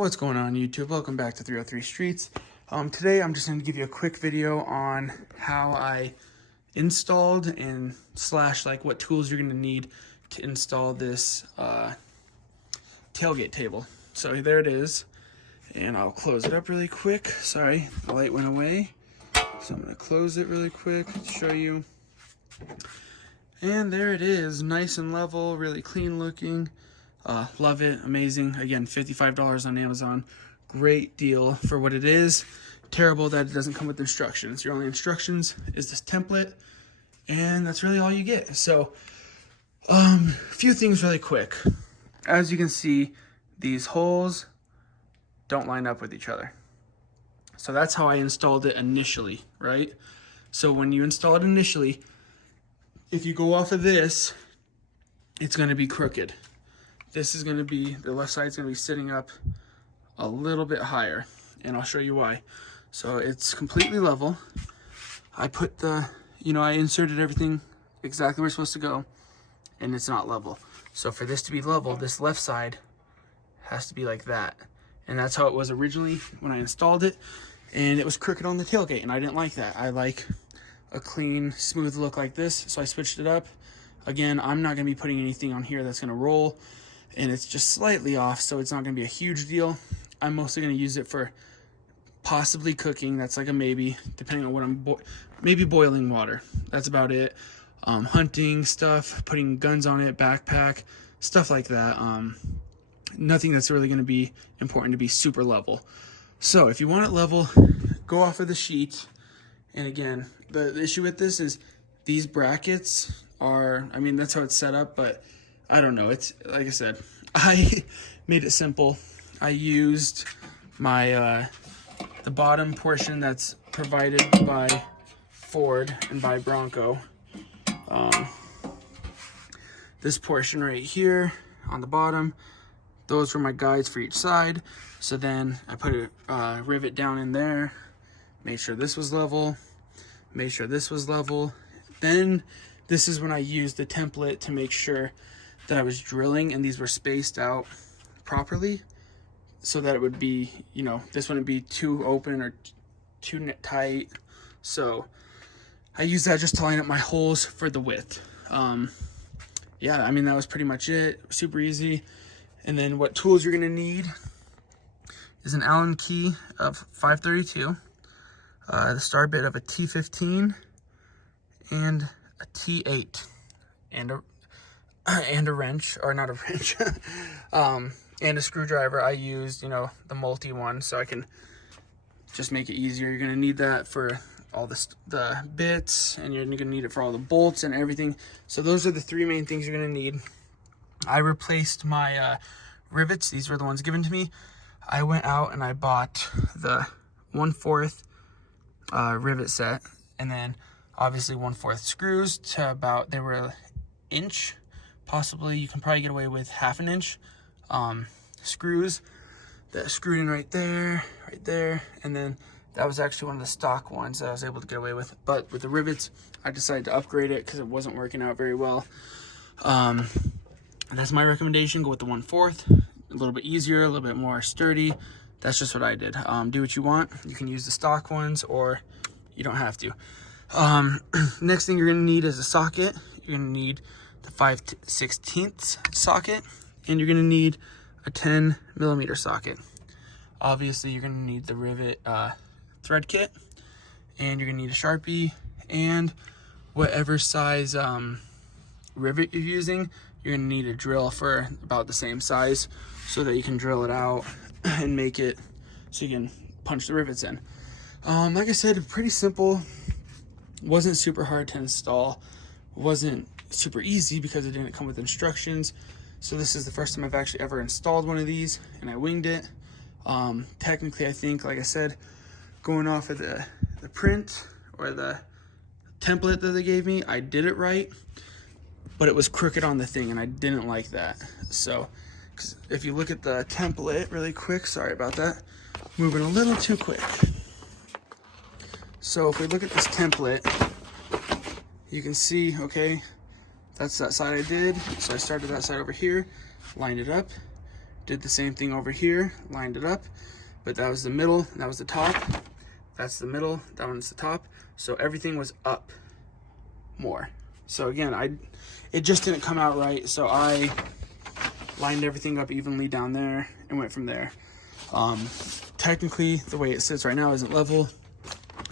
What's going on, YouTube? Welcome back to 303 Streets. Today I'm just going to give you a quick video on how I installed and slash like what tools you're going to need to install this tailgate table. So there it is, and I'll close it up really quick. Sorry, the light went away, so I'm going to close it really quick to show you. And there it is, nice and level, really clean looking. Love it, amazing. Again, $55 on Amazon. Great deal for what it is. Terrible that it doesn't come with instructions. Your only instructions is this template, and that's really all you get. So, a few things really quick. As you can see, these holes don't line up with each other. So that's how I installed it initially, right? So when you install it initially, if you go off of this, it's going to be crooked. This is going to be, the left side is going to be sitting up a little bit higher, and I'll show you why. So it's completely level. I put the, I inserted everything exactly where it's supposed to go, and it's not level. So for this to be level, this left side has to be like that. And that's how it was originally when I installed it, and it was crooked on the tailgate, and I didn't like that. I like a clean, smooth look like this, so I switched it up. Again, I'm not going to be putting anything on here that's going to roll, and it's just slightly off, so it's not going to be a huge deal. I'm mostly going to use it for possibly cooking. That's like a maybe, depending on what I'm maybe boiling water. That's about it. Hunting stuff, putting guns on it, backpack, stuff like that. Nothing that's really going to be important to be super level. So if you want it level, go off of the sheet. And again, the issue with this is these brackets are, that's how it's set up, but I don't know. It's like I said, I made it simple. I used my the bottom portion that's provided by Ford and by Bronco. This portion right here on the bottom, those were my guides for each side. So then I put a rivet down in there, made sure this was level, made sure this was level. Then this is when I used the template to make sure that I was drilling and these were spaced out properly, so that it would be, this wouldn't be too open or too tight. So I used that just to line up my holes for the width. Yeah, that was pretty much it. Super easy. And then what tools you're gonna need is an Allen key of 532, the star bit of a T15, and a T8, and a wrench, or not a wrench, and a screwdriver. I used, the multi one, so I can just make it easier. You're gonna need that for all the bits, and you're gonna need it for all the bolts and everything. So those are the three main things you're gonna need. I replaced my rivets. These were the ones given to me. I went out and I bought the 1/4 rivet set, and then obviously 1/4 screws to about, they were an inch. Possibly you can probably get away with 1/2 inch screws that screwed in right there, and then that was actually one of the stock ones that I was able to get away with. But with the rivets, I decided to upgrade it because it wasn't working out very well. And that's my recommendation. Go with the 1/4, a little bit easier, a little bit more sturdy. That's just what I did. Do what you want. You can use the stock ones, or you don't have to. Next thing you're gonna need is a socket. You're gonna need the 5/16 socket, and you're gonna need a 10mm socket. Obviously, you're gonna need the rivet thread kit, and you're gonna need a Sharpie, and whatever size rivet you're using, you're gonna need a drill for about the same size, so that you can drill it out and make it so you can punch the rivets in. Like I said, pretty simple. Wasn't super hard to install. Wasn't super easy because it didn't come with instructions. So this is the first time I've actually ever installed one of these, and I winged it. Technically, I think, like I said, going off of the print or the template that they gave me, I did it right, but it was crooked on the thing, and I didn't like that. So if you look at the template really quick, sorry about that, moving a little too quick. So if we look at this template, you can see, okay, that's that side I did. So I started that side over here, lined it up, Did the same thing over here, lined it up, but that was the middle, that was the top. That's the middle, that one's the top. So everything was up more. So again, it just didn't come out right, so I lined everything up evenly down there and went from there. Technically, the way it sits right now isn't level,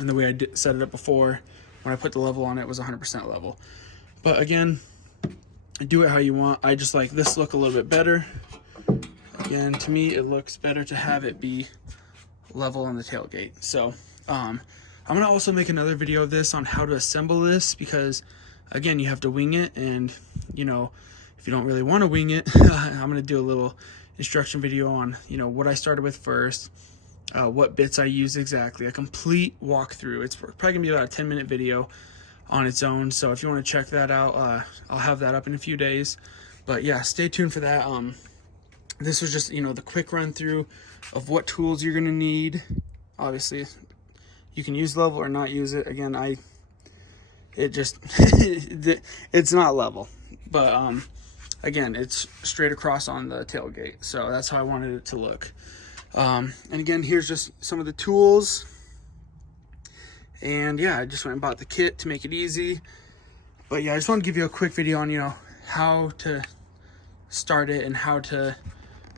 and the way I set it up before, when I put the level on it, was 100% level. But again, do it how you want. I just like this look a little bit better. Again, to me, it looks better to have it be level on the tailgate. So I'm gonna also make another video of this on how to assemble this, because again, you have to wing it, and you know, if you don't really want to wing it, I'm gonna do a little instruction video on, you know, what I started with first, what bits I use exactly, a complete walkthrough. It's probably gonna be about a 10-minute video on its own, so if you want to check that out, I'll have that up in a few days. But yeah, stay tuned for that. This was just, you know, the quick run through of what tools you're gonna need. Obviously, you can use level or not use it. Again, it's not level, but again, it's straight across on the tailgate, so that's how I wanted it to look. And again, here's just some of the tools. And yeah, I just went and bought the kit to make it easy. But yeah, I just want to give you a quick video on, you know, how to start it and how to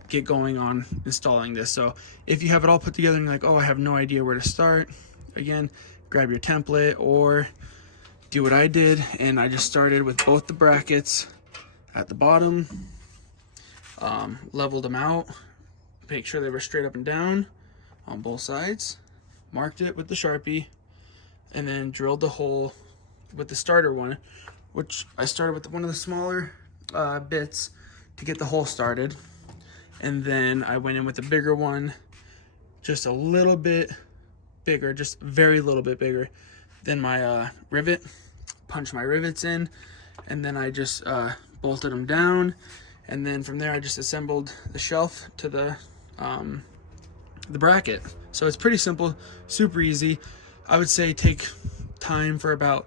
get going on installing this. So if you have it all put together and you're like, oh, I have no idea where to start, again, grab your template or do what I did, and I just started with both the brackets at the bottom, leveled them out, make sure they were straight up and down on both sides, marked it with the Sharpie, and then drilled the hole with the starter one, which I started with one of the smaller bits to get the hole started, and then I went in with a bigger one, just a little bit bigger, just very little bit bigger than my rivet. Punched my rivets in, and then I just bolted them down, and then from there I just assembled the shelf to the bracket. So it's pretty simple, super easy. I would say take time for about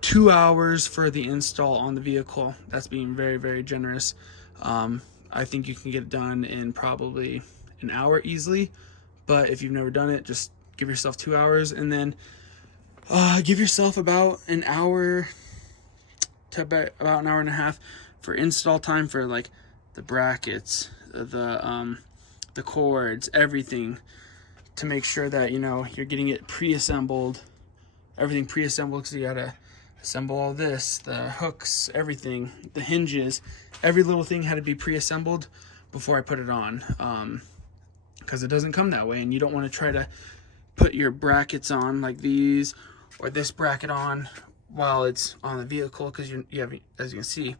2 hours for the install on the vehicle. That's being very, very generous. I think you can get it done in probably an hour easily, but if you've never done it, just give yourself 2 hours, and then give yourself about an hour to about an hour and a half for install time for like the brackets, the cords, everything, to make sure that, you know, you're getting it pre-assembled, everything pre-assembled, because you gotta assemble all this, the hooks, everything, the hinges, every little thing had to be pre-assembled before I put it on, because it doesn't come that way, and you don't want to try to put your brackets on like these or this bracket on while it's on the vehicle, because you have, as you can see,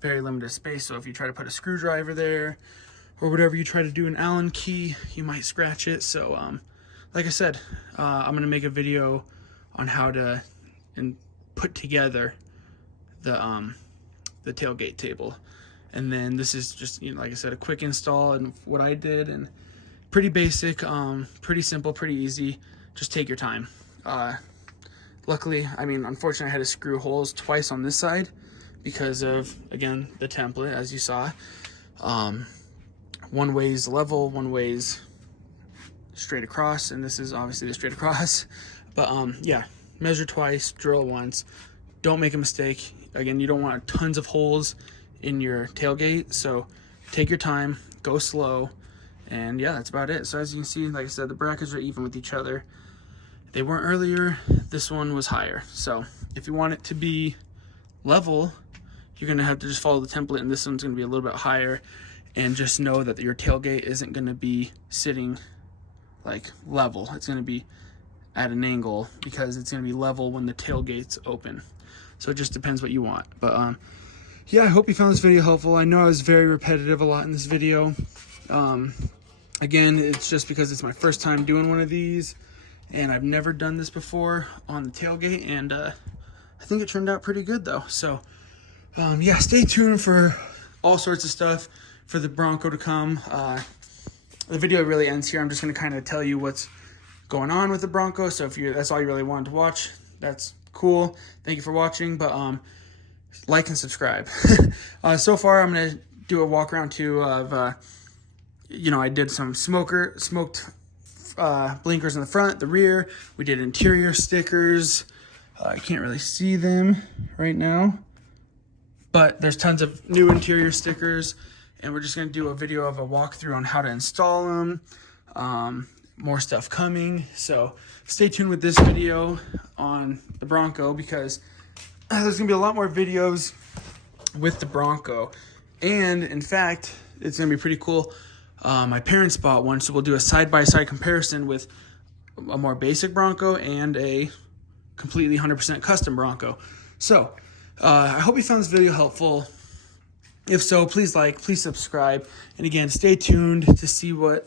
very limited space. So if you try to put a screwdriver there or whatever you try to do an Allen key, you might scratch it. So like I said, I'm gonna make a video on how to put together the tailgate table, and then this is just, you know, like I said, a quick install and what I did, and pretty basic, pretty simple, pretty easy. Just take your time. Luckily, I mean, unfortunately, I had to screw holes twice on this side because of, again, the template, as you saw. One way's level, one way's straight across, and this is obviously the straight across. But yeah, measure twice, drill once. Don't make a mistake. Again, you don't want tons of holes in your tailgate, so take your time, go slow, and yeah, that's about it. So as you can see, like I said, the brackets are even with each other. They weren't earlier, this one was higher. So if you want it to be level, you're gonna have to just follow the template, and this one's gonna be a little bit higher, and just know that your tailgate isn't gonna be sitting like level. It's gonna be at an angle because it's gonna be level when the tailgate's open. So it just depends what you want. But yeah, I hope you found this video helpful. I know I was very repetitive a lot in this video. Again, it's just because it's my first time doing one of these, and I've never done this before on the tailgate, and I think it turned out pretty good though. So yeah, stay tuned for all sorts of stuff for the Bronco to come. The video really ends here. I'm just gonna kind of tell you what's going on with the Bronco. So if that's all you really wanted to watch, that's cool. Thank you for watching, but like and subscribe. So far, I'm gonna do a walk around too of you know, I did some smoked blinkers in the front, the rear. We did interior stickers. I can't really see them right now, but there's tons of new interior stickers, and we're just gonna do a video of a walkthrough on how to install them. More stuff coming, so stay tuned with this video on the Bronco, because there's gonna be a lot more videos with the Bronco. And in fact, it's gonna be pretty cool. My parents bought one, so we'll do a side-by-side comparison with a more basic Bronco and a completely 100% custom Bronco. So I hope you found this video helpful. If so, please like, please subscribe, and again, stay tuned to see what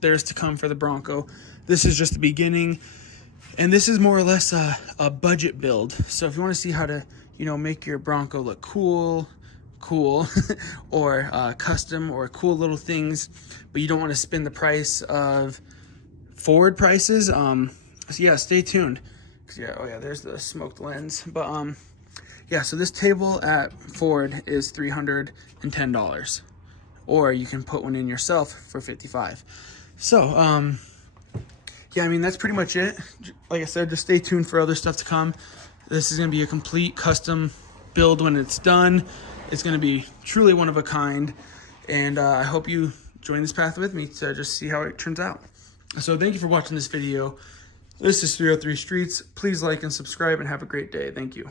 there's to come for the Bronco. This is just the beginning, and this is more or less a budget build. So if you want to see how to, you know, make your Bronco look cool or custom, or cool little things, but you don't want to spend the price of Ford prices, so yeah, stay tuned. Yeah, oh yeah, there's the smoked lens. Yeah, so this table at Ford is $310, or you can put one in yourself for $55. So yeah, I mean, that's pretty much it. Like I said, just stay tuned for other stuff to come. This is gonna be a complete custom build when it's done. It's gonna be truly one of a kind, and I hope you join this path with me to just see how it turns out. So thank you for watching this video. This is 303 Streets. Please like and subscribe, and have a great day. Thank you.